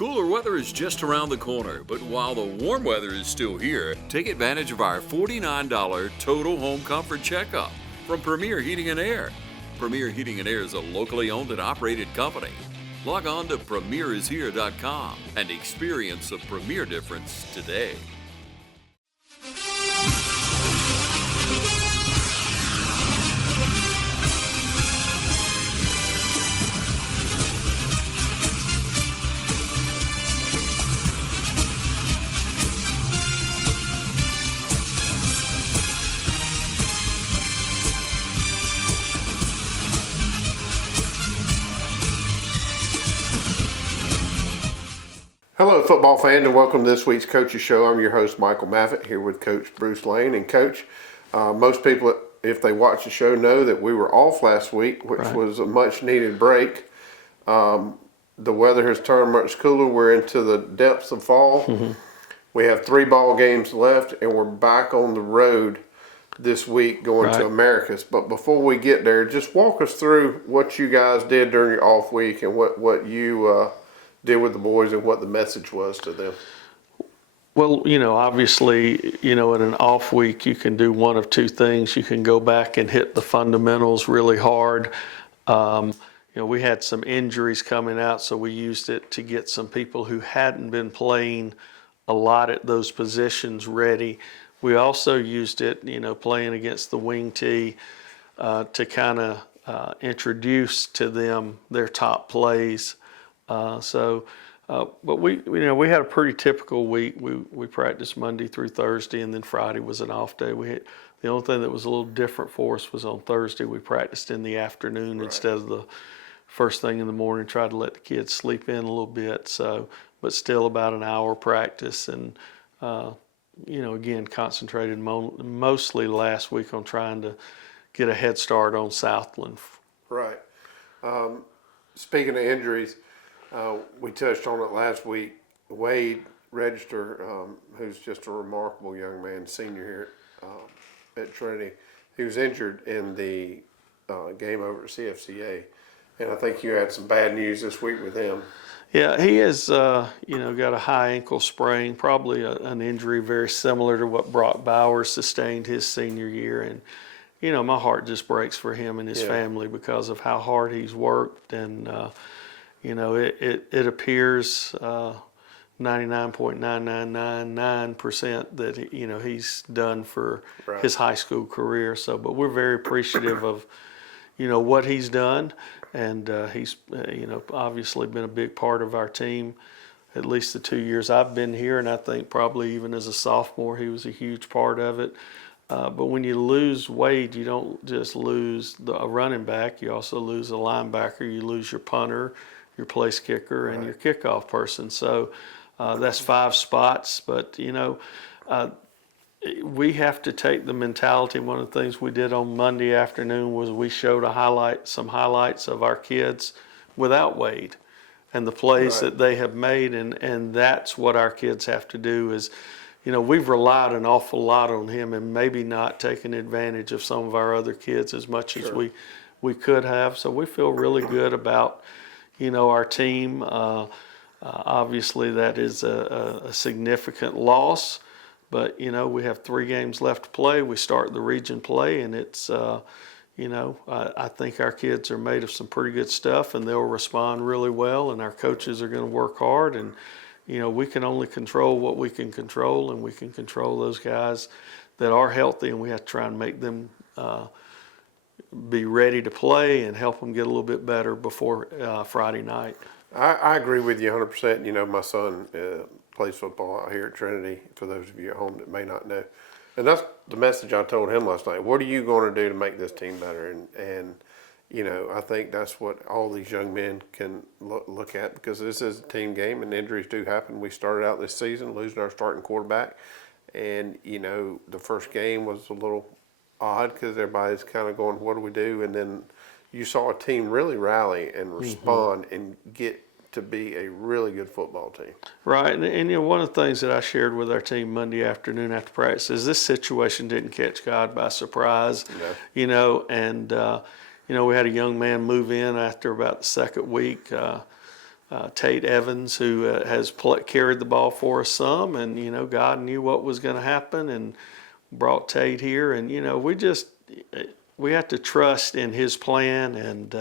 Cooler weather is just around the corner, but while the warm weather is still here, take advantage of our $49 total home comfort checkup from Premier Heating and Air. Premier Heating and Air is a locally owned and operated company. Log on to premierishere.com and experience the Premier difference today. Hello, football fans, and welcome to this week's Coach's Show. I'm your host, Michael Maffitt, here with Coach Bruce Lane. And Coach, most people, if they watch the show, know that we were off last week, which was a much-needed break. The weather has turned much cooler. We're into the depths of fall. Mm-hmm. We have 3 ball games left, and we're back on the road this week going to Americas. But before we get there, just walk us through what you guys did during your off week and what you did with the boys and what the message was to them. Well, obviously, in an off week, you can do one of two things. You can go back and hit the fundamentals really hard. We had some injuries coming out, so we used it to get some people who hadn't been playing a lot at those positions ready. We also used it, playing against the wing tee to kind of introduce to them their top plays. But we had a pretty typical week. We practiced Monday through Thursday, and then Friday was an off day. The only thing that was a little different for us was on Thursday we practiced in the afternoon instead of the first thing in the morning. Tried to let the kids sleep in a little bit. But still about an hour practice, and again concentrated mostly last week on trying to get a head start on Southland. Right. Speaking of injuries. We touched on it last week. Wade Register, who's just a remarkable young man, senior here at Trinity, he was injured in the game over at CFCA, and I think you had some bad news this week with him. Yeah, he has, got a high ankle sprain, probably an injury very similar to what Brock Bowers sustained his senior year, and my heart just breaks for him and his family because of how hard he's worked and. It appears 99.9999% that he's done for his high school career. But we're very appreciative of what he's done, and he's obviously been a big part of our team. At least the 2 years I've been here, and I think probably even as a sophomore, he was a huge part of it. But when you lose Wade, you don't just lose a running back. You also lose a linebacker. You lose your punter, your place kicker, and your kickoff person. So that's 5 spots. But, we have to take the mentality. One of the things we did on Monday afternoon was we showed some highlights of our kids without Wade and the plays that they have made. And that's what our kids have to do is, we've relied an awful lot on him and maybe not taken advantage of some of our other kids as much as we could have. So we feel really good about our team. Obviously, that is a significant loss, but we have 3 games left to play. We start the region play, and it's I think our kids are made of some pretty good stuff, and they'll respond really well. And our coaches are going to work hard, and we can only control what we can control, and we can control those guys that are healthy, and we have to try and make them. Be ready to play and help them get a little bit better before Friday night. I agree with you 100%. My son plays football out here at Trinity, for those of you at home that may not know. And that's the message I told him last night. What are you going to do to make this team better? And I think that's what all these young men can look at, because this is a team game and injuries do happen. We started out this season losing our starting quarterback, and, the first game was a little odd because everybody's kind of going, what do we do? And then you saw a team really rally and respond and get to be a really good football team. Right, and one of the things that I shared with our team Monday afternoon after practice is this situation didn't catch God by surprise, and we had a young man move in after about the second week. Tate Evans, who has carried the ball for us some, and God knew what was going to happen and brought Tate here, and we have to trust in his plan, and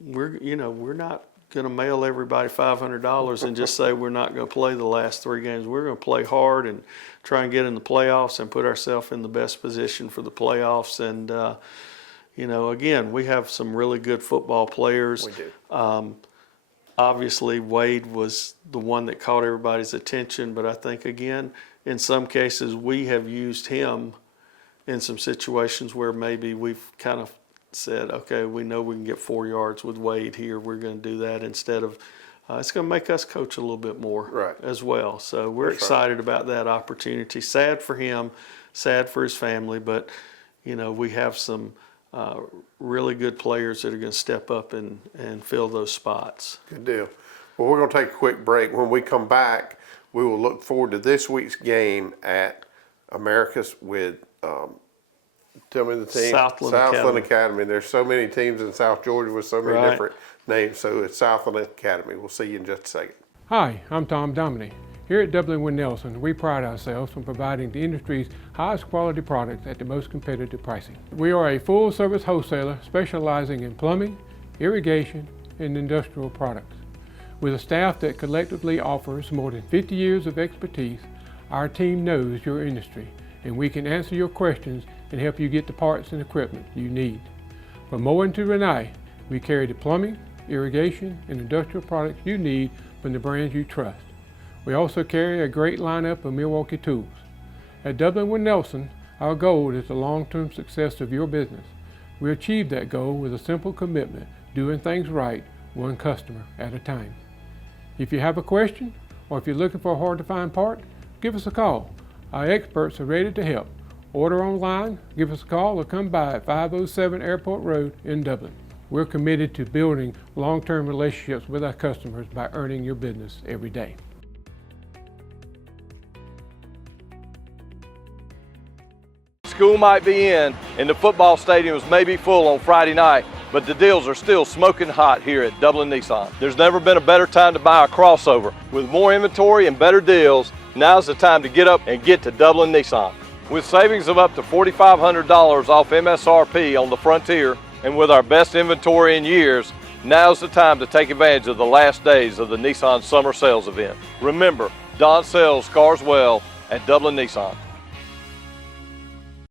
we're not going to mail everybody $500 and just say we're not going to play the last 3 games. We're going to play hard and try and get in the playoffs and put ourselves in the best position for the playoffs. And again, we have some really good football players. We do. Obviously, Wade was the one that caught everybody's attention, but I think, again, in some cases, we have used him in some situations where maybe we've kind of said, okay, we know we can get 4 yards with Wade here. We're going to do that instead of, it's going to make us coach a little bit more as well. So we're excited about that opportunity. Sad for him, sad for his family, but, we have some really good players that are going to step up and fill those spots. Good deal. Well, we're going to take a quick break. When we come back, we will look forward to this week's game at Americus with, tell me the team. Southland Academy. There's so many teams in South Georgia with so many different names. So it's Southland Academy. We'll see you in just a second. Hi, I'm Tom Dominy. Here at W. Nelson, we pride ourselves on providing the industry's highest quality products at the most competitive pricing. We are a full-service wholesaler specializing in plumbing, irrigation, and industrial products. With a staff that collectively offers more than 50 years of expertise, our team knows your industry, and we can answer your questions and help you get the parts and equipment you need. From mowing to Renee, we carry the plumbing, irrigation, and industrial products you need from the brands you trust. We also carry a great lineup of Milwaukee tools. At Dublin Nelson, our goal is the long-term success of your business. We achieve that goal with a simple commitment, doing things right, one customer at a time. If you have a question, or if you're looking for a hard-to-find part, give us a call. Our experts are ready to help. Order online, give us a call, or come by at 507 Airport Road in Dublin. We're committed to building long-term relationships with our customers by earning your business every day. School might be in and the football stadiums may be full on Friday night, but the deals are still smoking hot here at Dublin Nissan. There's never been a better time to buy a crossover. With more inventory and better deals, now's the time to get up and get to Dublin Nissan. With savings of up to $4,500 off MSRP on the Frontier, and with our best inventory in years, now's the time to take advantage of the last days of the Nissan Summer Sales event. Remember, Don sells cars well at Dublin Nissan.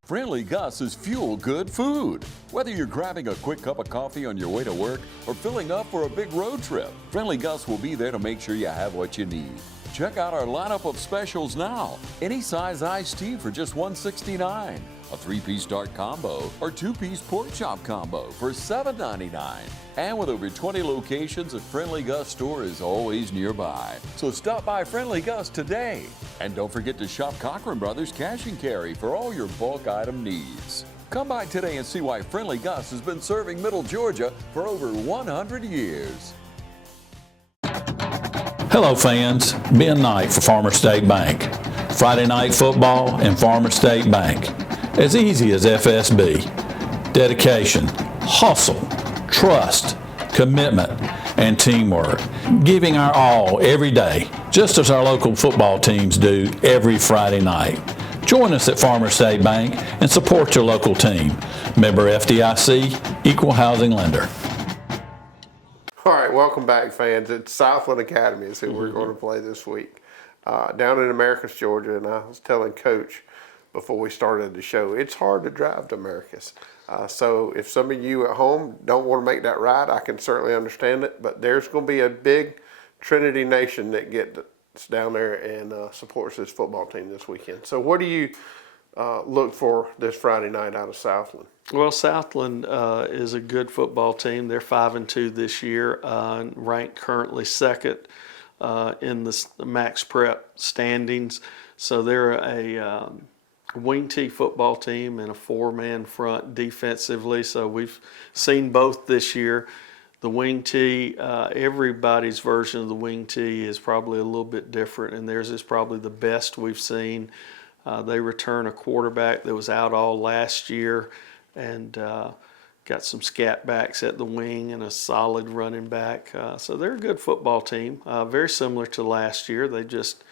Friendly Gus is fuel-good food. Whether you're grabbing a quick cup of coffee on your way to work or filling up for a big road trip, Friendly Gus will be there to make sure you have what you need. Check out our lineup of specials now. Any size iced tea for just $1.69. A 3-piece dark combo or 2-piece pork chop combo for $7.99. And with over 20 locations, a Friendly Gus store is always nearby. So stop by Friendly Gus today. And don't forget to shop Cochran Brothers Cash and Carry for all your bulk item needs. Come by today and see why Friendly Gus has been serving Middle Georgia for over 100 years. Hello fans, Ben Knight for Farmer State Bank. Friday night football and Farmer State Bank. As easy as FSB. Dedication, hustle, trust, commitment, and teamwork. Giving our all every day, just as our local football teams do every Friday night. Join us at Farmer State Bank and support your local team. Member FDIC, Equal Housing Lender. All right, welcome back, fans. It's Southland Academy is who we're going to play this week. Down in Americus, Georgia, and I was telling Coach before we started the show, it's hard to drive to Americus. So if some of you at home don't want to make that ride, I can certainly understand it, but there's going to be a big Trinity Nation that gets down there and supports this football team this weekend. So what do you look for this Friday night out of Southland? Well, Southland is a good football team. They're 5-2 this year, ranked currently second in the Max Prep standings. So they're a wing T football team and a 4-man front defensively. So we've seen both this year. The wing T, everybody's version of the wing T is probably a little bit different, and theirs is probably the best we've seen. They return a quarterback that was out all last year and got some scat backs at the wing and a solid running back. So they're a good football team, very similar to last year. They just,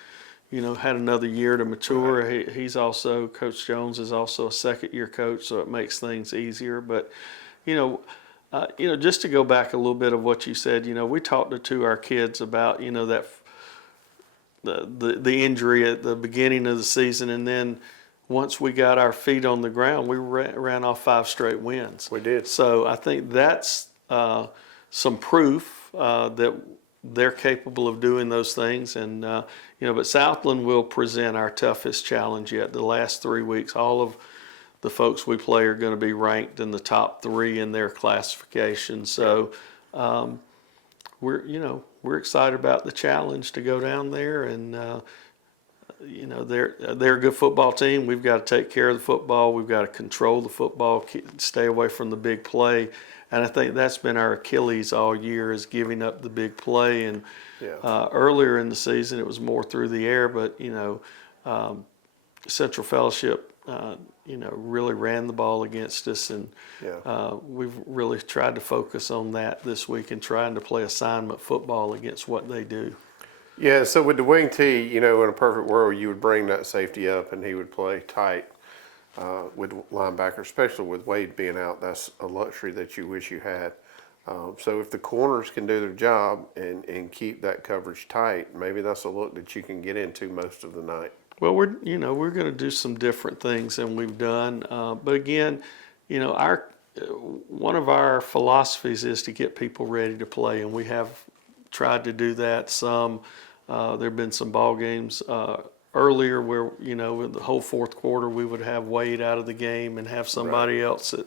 had another year to mature. Right. He's also, Coach Jones is also a second-year coach, so it makes things easier. But, just to go back a little bit of what you said, we talked to our kids about, that the injury at the beginning of the season, and then once we got our feet on the ground, we ran off 5 straight wins. We did. So I think that's some proof that they're capable of doing those things. And, but Southland will present our toughest challenge yet. The last 3 weeks, all of the folks we play are going to be ranked in the top 3 in their classification. So we're excited about the challenge to go down there, and they're a good football team. We've got to take care of the football. We've got to control the football, stay away from the big play. And I think that's been our Achilles all year, is giving up the big play. And earlier in the season, it was more through the air, but Central Fellowship, really ran the ball against us, and we've really tried to focus on that this week and trying to play assignment football against what they do. Yeah, so with the wing tee, in a perfect world, you would bring that safety up and he would play tight with linebacker, especially with Wade being out. That's a luxury that you wish you had. So if the corners can do their job and keep that coverage tight, maybe that's a look that you can get into most of the night. Well, we're going to do some different things than we've done, but again, one of our philosophies is to get people ready to play, and we have tried to do that some. There have been some ball games earlier where, in the whole fourth quarter, we would have Wade out of the game and have somebody else at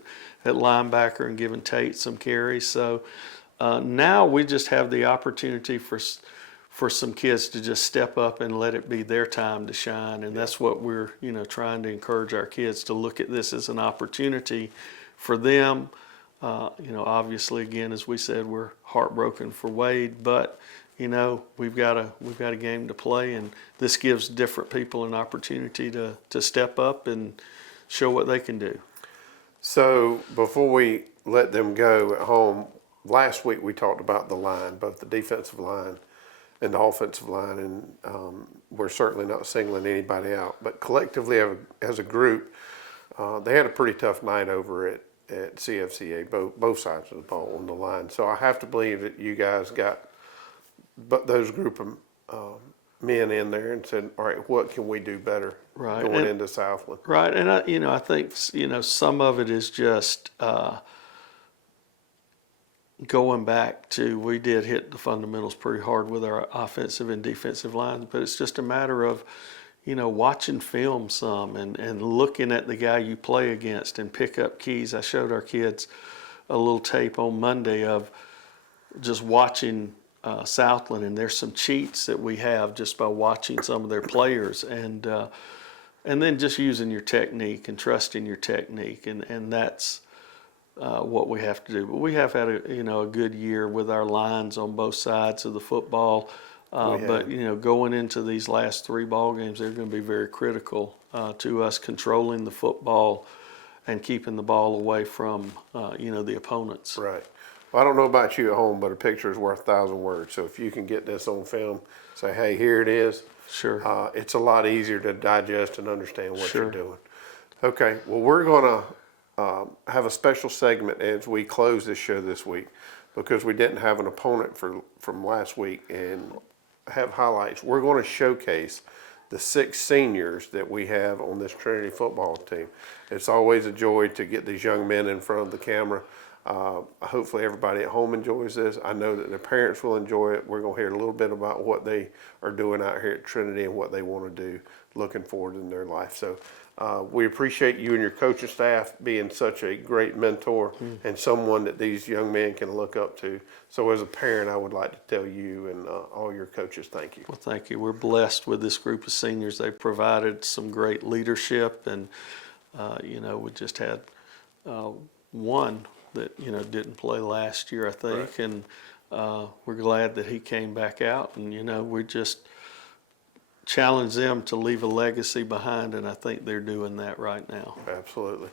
linebacker and giving Tate some carries. So now we just have the opportunity for some kids to just step up and let it be their time to shine. And that's what we're, trying to encourage our kids to look at this as an opportunity for them. Obviously, again, as we said, we're heartbroken for Wade, but we've got a game to play, and this gives different people an opportunity to step up and show what they can do. So before we let them go at home, last week we talked about the line, both the defensive line and the offensive line, and we're certainly not singling anybody out. But collectively, as a group, they had a pretty tough night over at CFCA, both sides of the ball on the line. So I have to believe that you guys got those group of men in there and said, all right, what can we do better going into Southland? Right, and I think some of it is just going back to, we did hit the fundamentals pretty hard with our offensive and defensive lines, but it's just a matter of watching film some and looking at the guy you play against and pick up keys. I showed our kids a little tape on Monday of just watching Southland, and there's some cheats that we have just by watching some of their players, and then just using your technique and trusting your technique, and that's what we have to do. But we have had a good year with our lines on both sides of the football. But going into these last 3 ball games, they're going to be very critical to us controlling the football and keeping the ball away from the opponents. Right. Well, I don't know about you at home, but a picture is worth 1,000 words. So if you can get this on film, say, hey, here it is. Sure. It's a lot easier to digest and understand what Sure. you're doing. Okay. Well, we're going to have a special segment as we close this show this week, because we didn't have an opponent from last week and have highlights. We're going to showcase the 6 seniors that we have on this Trinity football team. It's always a joy to get these young men in front of the camera. Hopefully everybody at home enjoys this. I know that their parents will enjoy it. We're going to hear a little bit about what they are doing out here at Trinity and what they want to do looking forward in their life. So we appreciate you and your coaching staff being such a great mentor and someone that these young men can look up to. So as a parent, I would like to tell you and all your coaches, thank you. Well, thank you. We're blessed with this group of seniors. They've provided some great leadership, and we just had one that didn't play last year, I think, Right. and we're glad that he came back out, and we just challenge them to leave a legacy behind, and I think they're doing that right now. Absolutely.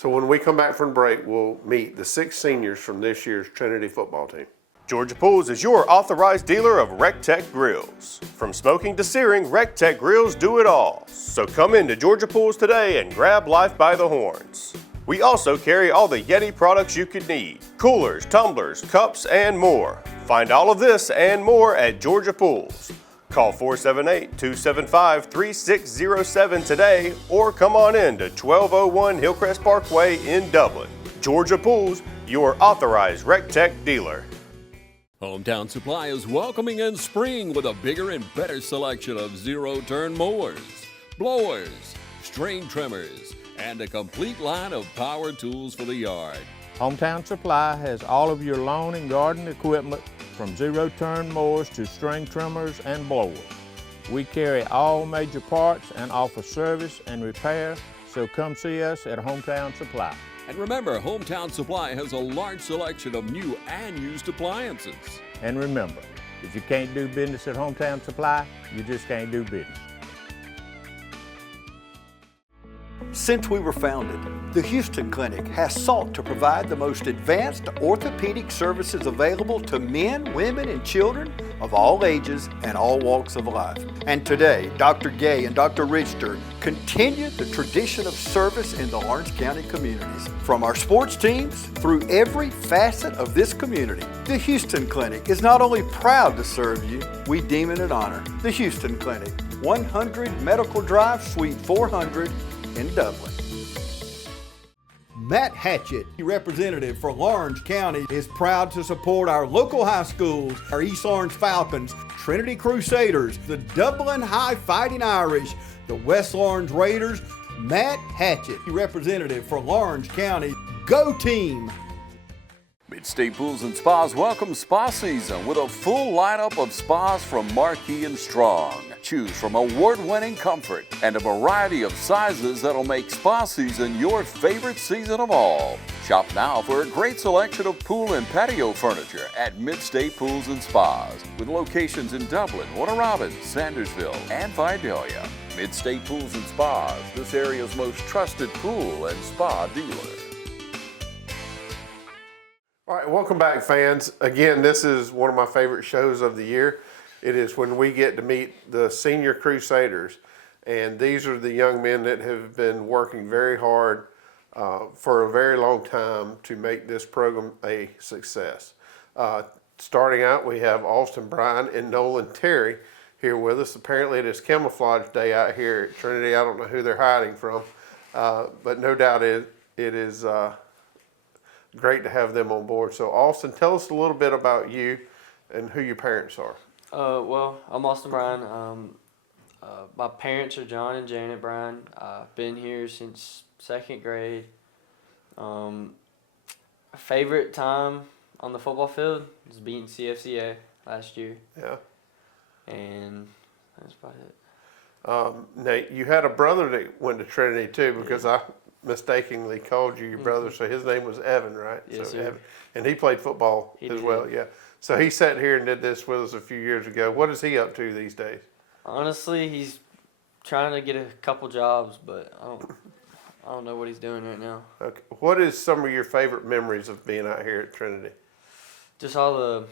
So when we come back from break, we'll meet the 6 seniors from this year's Trinity football team. Georgia Pools is your authorized dealer of RecTech grills. From smoking to searing, RecTech grills do it all. So come into Georgia Pools today and grab life by the horns. We also carry all the Yeti products you could need: coolers, tumblers, cups, and more. Find all of this and more at Georgia Pools. Call 478-275-3607 today or come on in to 1201 Hillcrest Parkway in Dublin. Georgia Pools, your authorized RecTech dealer. Hometown Supply is welcoming in spring with a bigger and better selection of zero-turn mowers, blowers, string trimmers, and a complete line of power tools for the yard. Hometown Supply has all of your lawn and garden equipment, from zero-turn mowers to string trimmers and blowers. We carry all major parts and offer service and repair, so come see us at Hometown Supply. And remember, Hometown Supply has a large selection of new and used appliances. And remember, if you can't do business at Hometown Supply, you just can't do business. Since we were founded, the Houston Clinic has sought to provide the most advanced orthopedic services available to men, women, and children of all ages and all walks of life. And today, Dr. Gay and Dr. Richter continue the tradition of service in the Orange County communities. From our sports teams through every facet of this community, the Houston Clinic is not only proud to serve you, we deem it an honor. The Houston Clinic, 100 Medical Drive, Suite 400, in Dublin. Matt Hatchett, representative for Orange County, is proud to support our local high schools, our East Orange Falcons, Trinity Crusaders, the Dublin High Fighting Irish, the West Orange Raiders. Matt Hatchett, representative for Orange County. Go team! Mid-State Pools and Spas welcomes spa season with a full lineup of spas from Marquee and Strong. Choose from award-winning comfort and a variety of sizes that'll make spa season your favorite season of all. Shop now for a great selection of pool and patio furniture at Mid-State Pools and Spas, with locations in Dublin, Warner Robins, Sandersville, and Vidalia. Mid-State Pools and Spas, this area's most trusted pool and spa dealer. All right, welcome back, fans. Again, this is one of my favorite shows of the year. It is when we get to meet the Senior Crusaders, and these are the young men that have been working very hard for a very long time to make this program a success. Starting out, we have Austin Bryan and Nolan Terry here with us. Apparently it is camouflage day out here at Trinity. I don't know who they're hiding from, but no doubt it is great to have them on board. So Austin, tell us a little bit about you and who your parents are. Well, I'm Austin Bryan. My parents are John and Janet Bryan. I've been here since 2nd grade. Favorite time on the football field was beating CFCA last year. Yeah. And that's about it. Nate, you had a brother that went to Trinity too, because I mistakenly called you your brother. So his name was Evan, right? Yes, so sir. Evan, and he played football as well. Yeah. So he sat here and did this with us a few years ago. What is he up to these days? Honestly, he's trying to get a couple jobs, but I don't know what he's doing right now. Okay. What is some of your favorite memories of being out here at Trinity? Just all the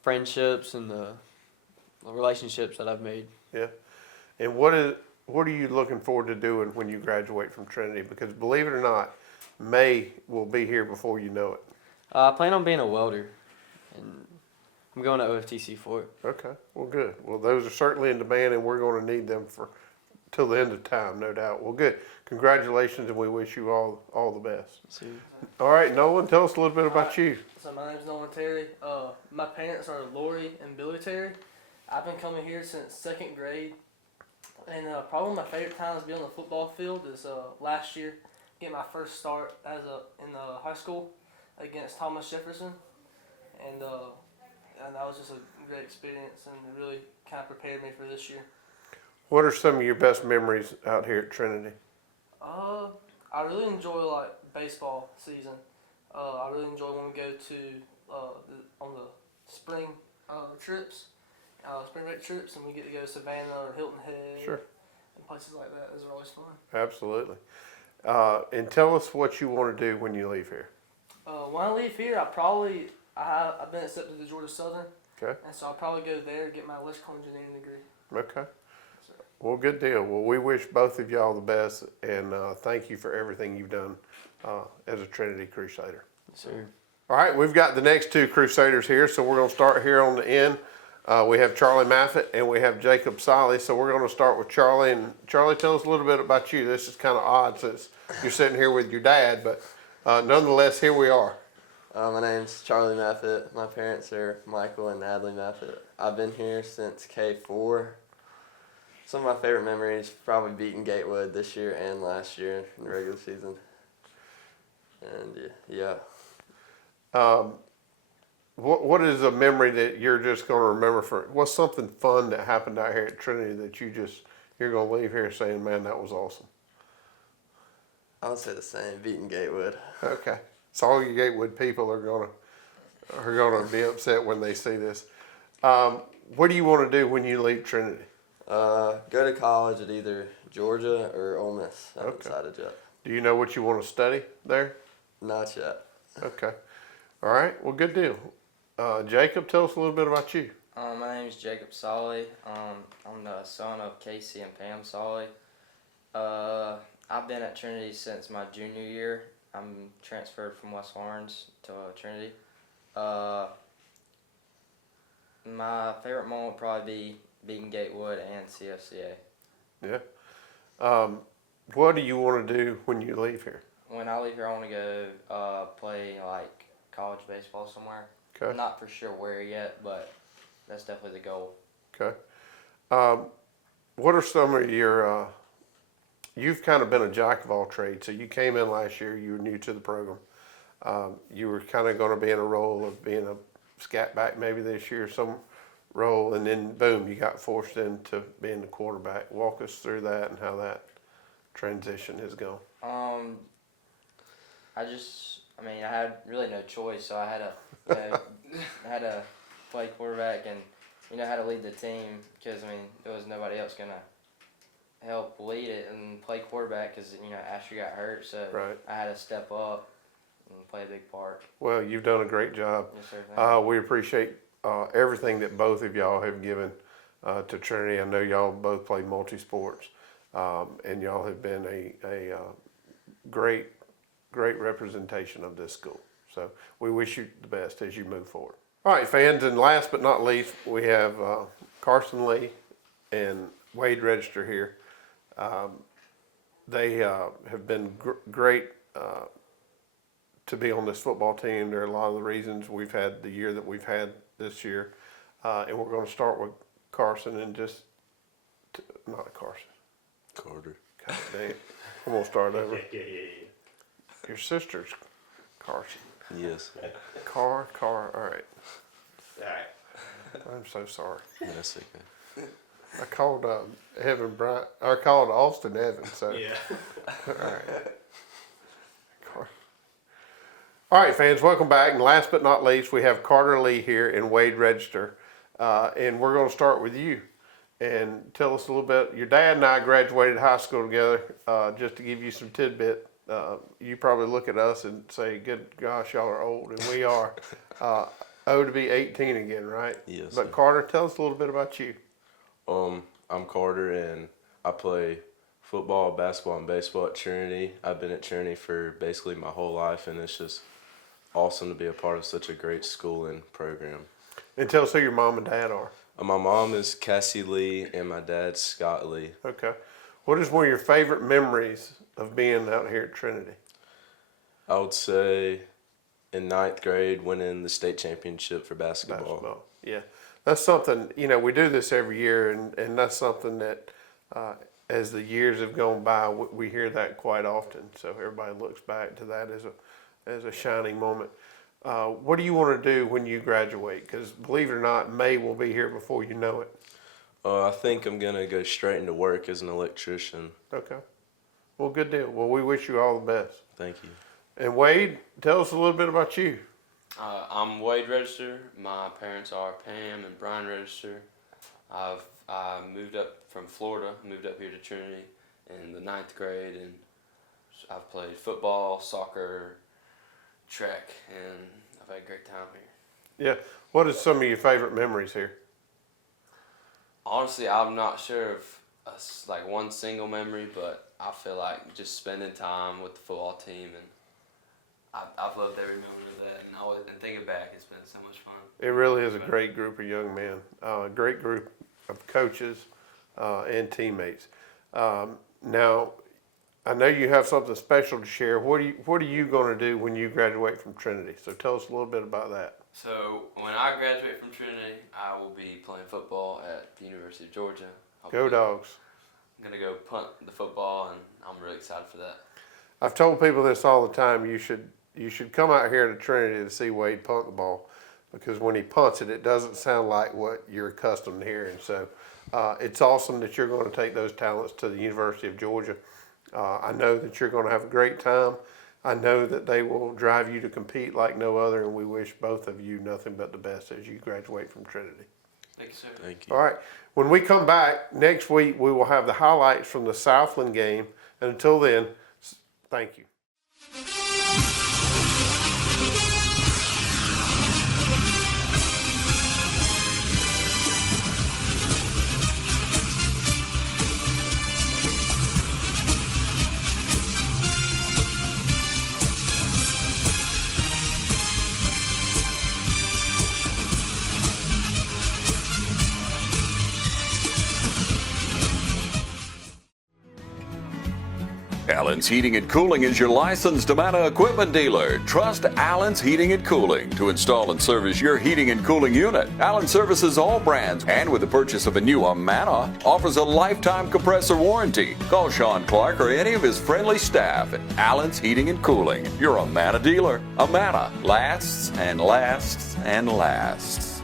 friendships and the relationships that I've made. Yeah. And what are you looking forward to doing when you graduate from Trinity? Because believe it or not, May will be here before you know it. I plan on being a welder, and I'm going to OFTC for it. Okay. Well, good. Well, those are certainly in demand, and we're going to need them for till the end of time, no doubt. Well, good. Congratulations, and we wish you all the best. See. All right, Nolan, tell us a little bit about you. So my name's Nolan Terry. My parents are Lori and Billy Terry. I've been coming here since 2nd grade. And probably my favorite times to be on the football field is last year, getting my first start in high school against Thomas Jefferson. And that was just a great experience, and it really kind of prepared me for this year. What are some of your best memories out here at Trinity? I really enjoy baseball season. I really enjoy when we go to on the spring trips, spring break trips, and we get to go to Savannah or Hilton Head. Sure. And places like that. Those are always fun. Absolutely. And tell us what you want to do when you leave here. When I leave here, I've been accepted to Georgia Southern, Okay. and so I'll probably go there get my electrical engineering degree. Okay. Well, good deal. Well, we wish both of y'all the best, and thank you for everything you've done as a Trinity Crusader. Sure. All right, we've got the next two Crusaders here, so we're going to start here on the end. We have Charlie Maffett and we have Jacob Solly. So we're going to start with Charlie. And Charlie, tell us a little bit about you. This is kind of odd since you're sitting here with your dad, but nonetheless, here we are. My name's Charlie Maffett. My parents are Michael and Natalie Maffett. I've been here since K4. Some of my favorite memories, probably beating Gatewood this year and last year in the regular season. And yeah. What is a memory that you're just going to remember what's something fun that happened out here at Trinity that you're going to leave here saying, man, that was awesome? I would say the same, beating Gatewood. Okay. So all you Gatewood people are going to be upset when they see this. What do you want to do when you leave Trinity? Go to college at either Georgia or Ole Miss. I haven't decided yet. Do you know what you want to study there? Not yet. Okay. All right. Well, good deal. Jacob, tell us a little bit about you. My name is Jacob Solly. I'm the son of Casey and Pam Solly. I've been at Trinity since my junior year. I'm transferred from West Orange to Trinity. My favorite moment would probably be beating Gatewood and CFCA. Yeah. What do you want to do when you leave here? When I leave here, I want to go play like college baseball somewhere. Okay. I'm not for sure where yet, but that's definitely the goal. Okay. What are some of your, you've kind of been a jack of all trades. So you came in last year, you were new to the program. You were kind of going to be in a role of being a scat back maybe this year, some role, and then boom, you got forced into being the quarterback. Walk us through that and how that transition has gone. I had really no choice, so I had to play quarterback and had to lead the team because there was nobody else gonna help lead it and play quarterback because Asher got hurt, so Right. I had to step up and play a big part. Well, you've done a great job. Yes, sir. Thank you. We appreciate everything that both of y'all have given to Trinity. I know y'all both play multi-sports, and y'all have been a great representation of this school. So we wish you the best as you move forward. All right, fans, and last but not least, we have Carson Lee and Wade Register here. They have been great to be on this football team. There are a lot of the reasons we've had the year that we've had this year. And we're going to start with Carson and not Carson. Carter. God dang it. I'm going to start over. Your sister's Carson. Yes. All right. All right. I'm so sorry. That's okay. I called Evan Bryant. I called Austin Evans. So. Yeah. All right. All right, fans, welcome back. And last but not least, we have Carter Lee here and Wade Register. And we're going to start with you. And tell us a little bit. Your dad and I graduated high school together. Just to give you some tidbit, you probably look at us and say, good gosh, y'all are old. And we are. To be 18 again, right? Yes. But Carter, tell us a little bit about you. I'm Carter, and I play football, basketball, and baseball at Trinity. I've been at Trinity for basically my whole life, and it's just awesome to be a part of such a great school and program. And tell us who your mom and dad are. My mom is Cassie Lee, and my dad's Scott Lee. Okay. What is one of your favorite memories of being out here at Trinity? I would say in 9th grade, winning the state championship for basketball. Yeah. That's something, we do this every year, and that's something that as the years have gone by, we hear that quite often. So everybody looks back to that as a shining moment. What do you want to do when you graduate? Because believe it or not, May will be here before you know it. I think I'm going to go straight into work as an electrician. Okay. Well, good deal. Well, we wish you all the best. Thank you. And Wade, tell us a little bit about you. I'm Wade Register. My parents are Pam and Brian Register. I moved up from Florida, moved up here to Trinity in the 9th grade, and I've played football, soccer, track, and I've had a great time here. Yeah. What are some of your favorite memories here? Honestly, I'm not sure of like one single memory, but I feel like just spending time with the football team, and I've loved every moment of that. And thinking back, it's been so much fun. It really is a great group of young men, a great group of coaches and teammates. Now, I know you have something special to share. What are you going to do when you graduate from Trinity? So tell us a little bit about that. So when I graduate from Trinity, I will be playing football at the University of Georgia. Go Dogs. I'm going to go punt the football, and I'm really excited for that. I've told people this all the time. You should come out here to Trinity to see Wade punt the ball, because when he punts it, it doesn't sound like what you're accustomed to hearing. So it's awesome that you're going to take those talents to the University of Georgia. I know that you're going to have a great time. I know that they will drive you to compete like no other, and we wish both of you nothing but the best as you graduate from Trinity. Thank you, sir. Thank you. All right. When we come back next week, we will have the highlights from the Southland game. And until then, thank you. Allen's Heating and Cooling is your licensed Amana equipment dealer. Trust Allen's Heating and Cooling to install and service your heating and cooling unit. Allen services all brands, and with the purchase of a new Amana, offers a lifetime compressor warranty. Call Sean Clark or any of his friendly staff at Allen's Heating and Cooling, your Amana dealer. Amana lasts and lasts and lasts.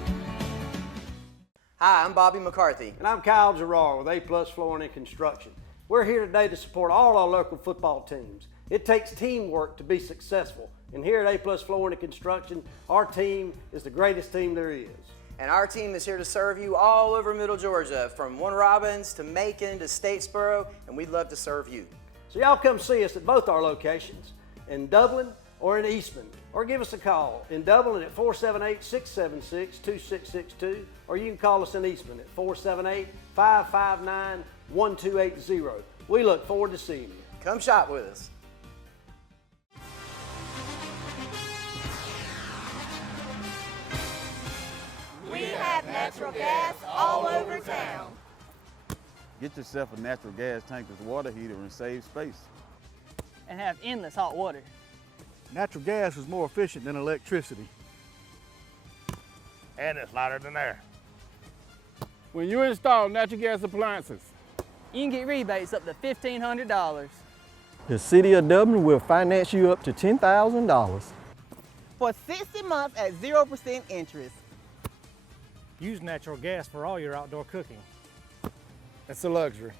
Hi, I'm Bobby McCarthy. And I'm Kyle Gerard with A+ Flooring and Construction. We're here today to support all our local football teams. It takes teamwork to be successful. And here at A+ Flooring and Construction, our team is the greatest team there is. And our team is here to serve you all over Middle Georgia, from Warner Robins to Macon to Statesboro, and we'd love to serve you. So y'all come see us at both our locations, in Dublin or in Eastman, or give us a call. In Dublin at 478-676-2662, or you can call us in Eastman at 478-559-1280. We look forward to seeing you. Come shop with us. We have natural gas all over town. Get yourself a natural gas tankless water heater and save space. And have endless hot water. Natural gas is more efficient than electricity. And it's lighter than air. When you install natural gas appliances, you can get rebates up to $1,500. The City of Dublin will finance you up to $10,000. For 60 months at 0% interest. Use natural gas for all your outdoor cooking. It's a luxury.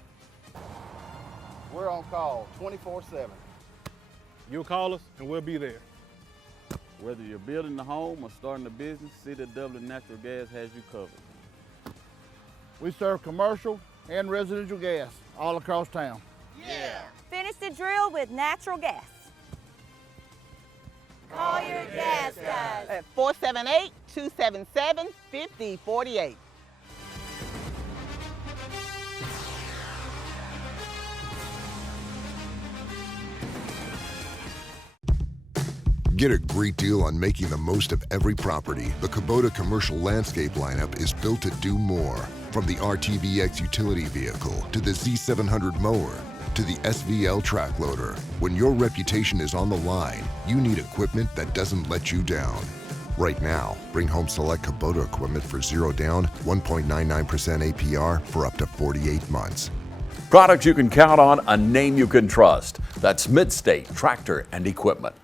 We're on call 24/7. You'll call us and we'll be there. Whether you're building a home or starting a business, City of Dublin Natural Gas has you covered. We serve commercial and residential gas all across town. Yeah! Finish the drill with natural gas. Call your gas guys at 478-277-5048. Get a great deal on making the most of every property. The Kubota commercial landscape lineup is built to do more. From the RTVX utility vehicle to the Z700 mower to the SVL track loader. When your reputation is on the line, you need equipment that doesn't let you down. Right now, bring home select Kubota equipment for 0 down, 1.99% APR for up to 48 months. Products you can count on, a name you can trust. That's Midstate Tractor and Equipment.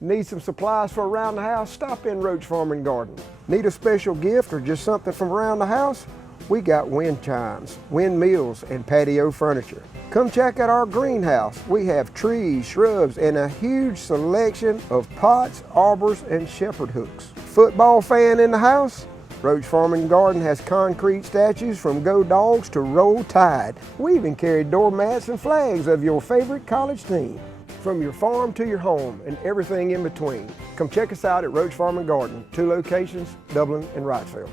Need some supplies for around the house? Stop in Roach Farm and Garden. Need a special gift or just something from around the house? We got wind chimes, windmills, and patio furniture. Come check out our greenhouse. We have trees, shrubs, and a huge selection of pots, arbors, and shepherd hooks. Football fan in the house? Roach Farm and Garden has concrete statues from Go Dogs to Roll Tide. We even carry doormats and flags of your favorite college team. From your farm to your home and everything in between. Come check us out at Roach Farm and Garden, 2 locations, Dublin and Wrightsville.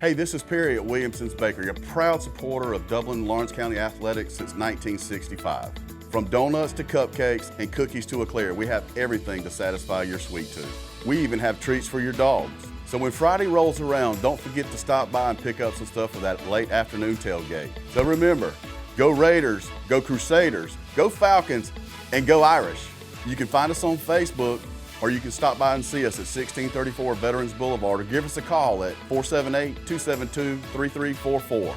Hey, this is Perry at Williamson's Bakery, a proud supporter of Dublin and Lawrence County athletics since 1965. From donuts to cupcakes and cookies to eclair, we have everything to satisfy your sweet tooth. We even have treats for your dogs. So when Friday rolls around, don't forget to stop by and pick up some stuff for that late afternoon tailgate. So remember, go Raiders, go Crusaders, go Falcons, and go Irish. You can find us on Facebook, or you can stop by and see us at 1634 Veterans Boulevard, or give us a call at 478-272-3344.